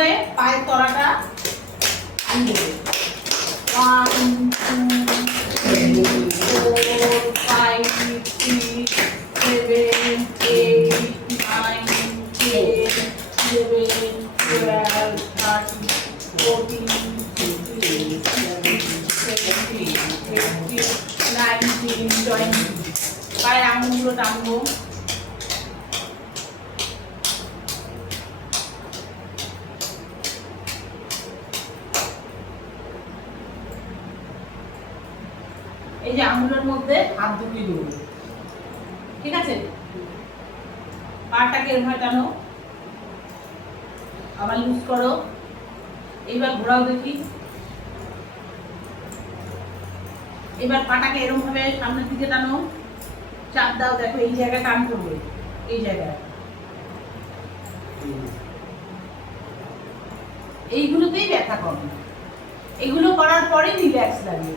করে পায়ের তলাটা আনবে। 1 2 3 4 5 6 7 8 9 10 11 12 13 14 15 16 17 18 19 20 পায়ের আঙুলগুলো টানবো। এই যে আঙুলের মধ্যে হাত ঢুকিয়ে দেবো, ঠিক আছে? পাটাকে এরকম টানো, আবার লুজ করো, এইবার ঘোরাও দেখি। এবার পাটাকে এরকম ভাবে সামনের দিকে টানো, চাপ দাও, দেখো এই জায়গায় টান করবে, এই জায়গায়। এইগুলোতেই ব্যথা কমে, এগুলো করার পরে রিল্যাক্স লাগে।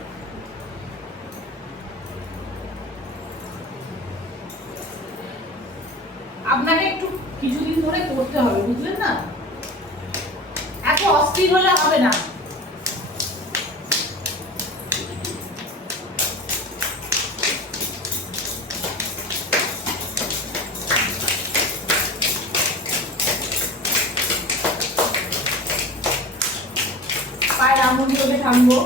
আপনাকে একটু কিছুদিন ধরে করতে হবে, বুঝলেন না? এত অস্থির হলে হবে না। পায়ের আঙুলগুলোকে টানবো।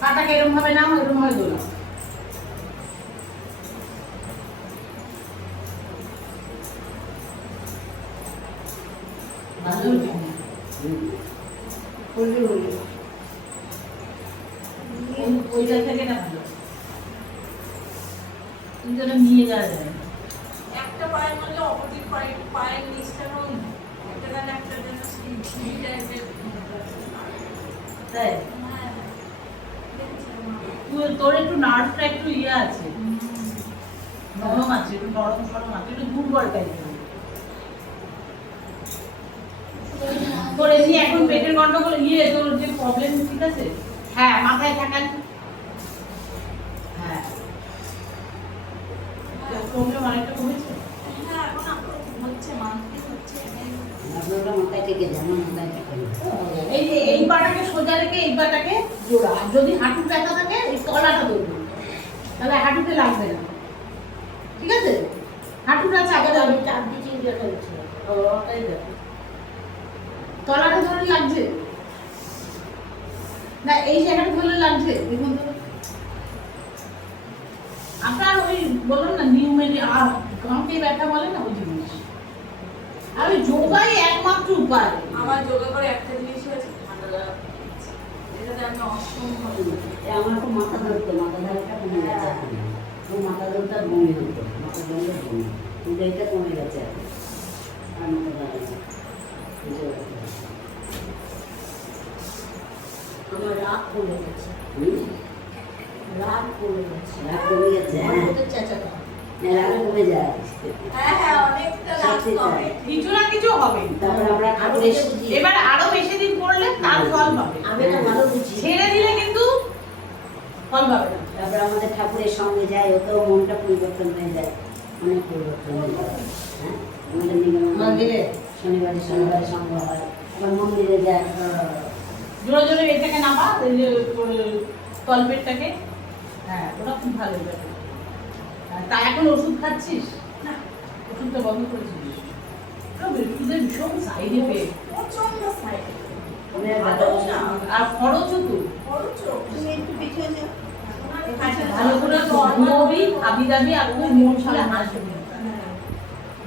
পাটাকে এরকম ভাবে নাও, এরকম ভাবে দোলাও। ওইটা থেকে না ভালো, দুজনে নিয়ে যাওয়া যায়। একটা পায়ের মধ্যে অপোজিট পায়ের নিচটা একটা গান একটা যেন স্লিপ টাইপের। তাই তোর একটু নার্ভটা একটু ইয়ে আছে, নরম আছে, একটু নরম সরম আছে, একটু দুর্বল টাইপের। তোর এমনি এখন পেটের গন্ডগোল ইয়ে, তোর যে প্রবলেম, ঠিক আছে? হ্যাঁ, মাথায় থাকান। হ্যাঁ, প্রবলেম অনেকটা কমেছে। হ্যাঁ, এখন আপনার হচ্ছে মান্থলি হচ্ছে। এই যে এই পাটাকে সোজা রেখে এই পাটাকে জোড়া, আর যদি হাঁটুর ব্যথা থাকে এই তলাটা ধরবে, তাহলে হাঁটুতে লাগবে না, ঠিক আছে? হাঁটুটা চাপা যাবে, চাপ দিচ্ছি ব্যথা হচ্ছে, তলাটা ধরে লাগছে না, এই জায়গাটা ধরে লাগছে, দেখুন তো। আপনার ওই বললাম না নিউমেরি আর গাঁটে ব্যথা বলে না, ওই জিনিস। আর ওই যোগাই একমাত্র উপায়। আমার যোগা করে একটা জিনিস হয়েছে, ঠান্ডা লাগা। এটাতে আমি অসম্ভব। আমার তো মাথা ধরতো, মাথা ধরাটা কমে গেছে এখন। তো মাথা ধরতে বমি হতো, মাথা ধরলে বমি, কিন্তু এটা কমে গেছে এখন। আর মাথা ধরা আমার রাগ কমে গেছে, রাগ কমে গেছে, রাগ কমে গেছে। চেঁচাটা রাগ কমে যায়, হ্যাঁ হ্যাঁ, অনেকটা রাগ কমে। কিছু না কিছু হবে। তারপর আমরা ঠাকুরের এবার আরো বেশি দিন করলে তার ফল পাবে। আমি এটা ভালো বুঝি। ছেড়ে দিলে কিন্তু ফল পাবে না। তারপর আমাদের ঠাকুরের সঙ্গে যায়, ওতেও মনটা পরিবর্তন হয়ে যায়, অনেক পরিবর্তন হয়ে যায়। হ্যাঁ, আমাদের মন্দিরে শনিবারে শনিবারে সঙ্গ হয়, আবার মন্দিরে যায়। জোরে জোরে এটাকে নামা, এই যে তলপেটটাকে। হ্যাঁ, ওটা খুব ভালো যাবে। তা এখন ওষুধ খাচ্ছিস? না, ওষুধটা বন্ধ করেছিস? ওষুধের ভীষণ সাইড এফেক্ট, প্রচন্ড সাইড। আর খরচও তো। তুমি একটু পিছিয়ে যাও। ভালো করে ঘুমোবি, খাবি দাবি, আর খুব মন খুলে হাসবি।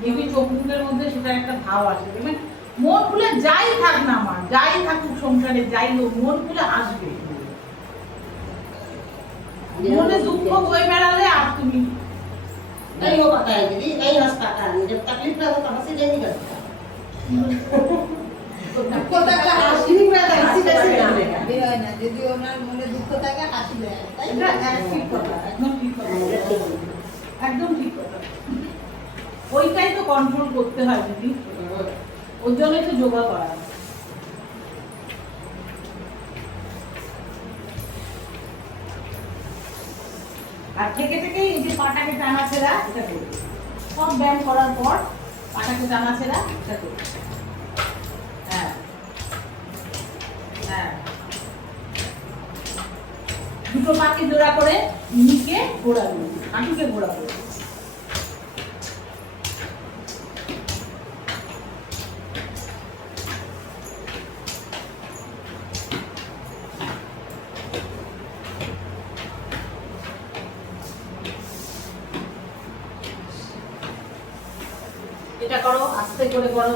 দেখবি চোখ মুখের মধ্যে সেটা একটা ভাব আসে, দেখবেন মন খুলে যাই থাক না আমার, যাই থাকুক সংসারে, যাই হোক, মন খুলে আসবে। মনে দুঃখ বয়ে বেড়ালে আর তুমি नहीं हो पाता है दीदी, नहीं हंस पाता है। जब तकलीफ ना हो तो हंसी नहीं निकलता। तो तक को तक हंसी नहीं पैदा, हंसी कैसे निकलेगा? যদি ওনার মনে দুঃখ থাকে হাসি দেয়, তাই এটা ঠিক কথা, একদম ঠিক কথা, হ্যাঁ, এটা ঠিক বলেছো। একদম ঠিক কথা। ওইটাই তো কন্ট্রোল করতে হয় দিদি, ওর জন্যই তো যোগা করা। আর থেকে থেকে এই যে পাটাকে টানা ছেড়া এটা করবে, সব ব্যায়াম করার পর পাটাকে টানা ছেড়া এটা করবে। হ্যাঁ হ্যাঁ, দুটো পাকে জোড়া করে নিকে ঘোরাবে, হাঁটুকে ঘোরাবে। এটা করো, আস্তে করে করো।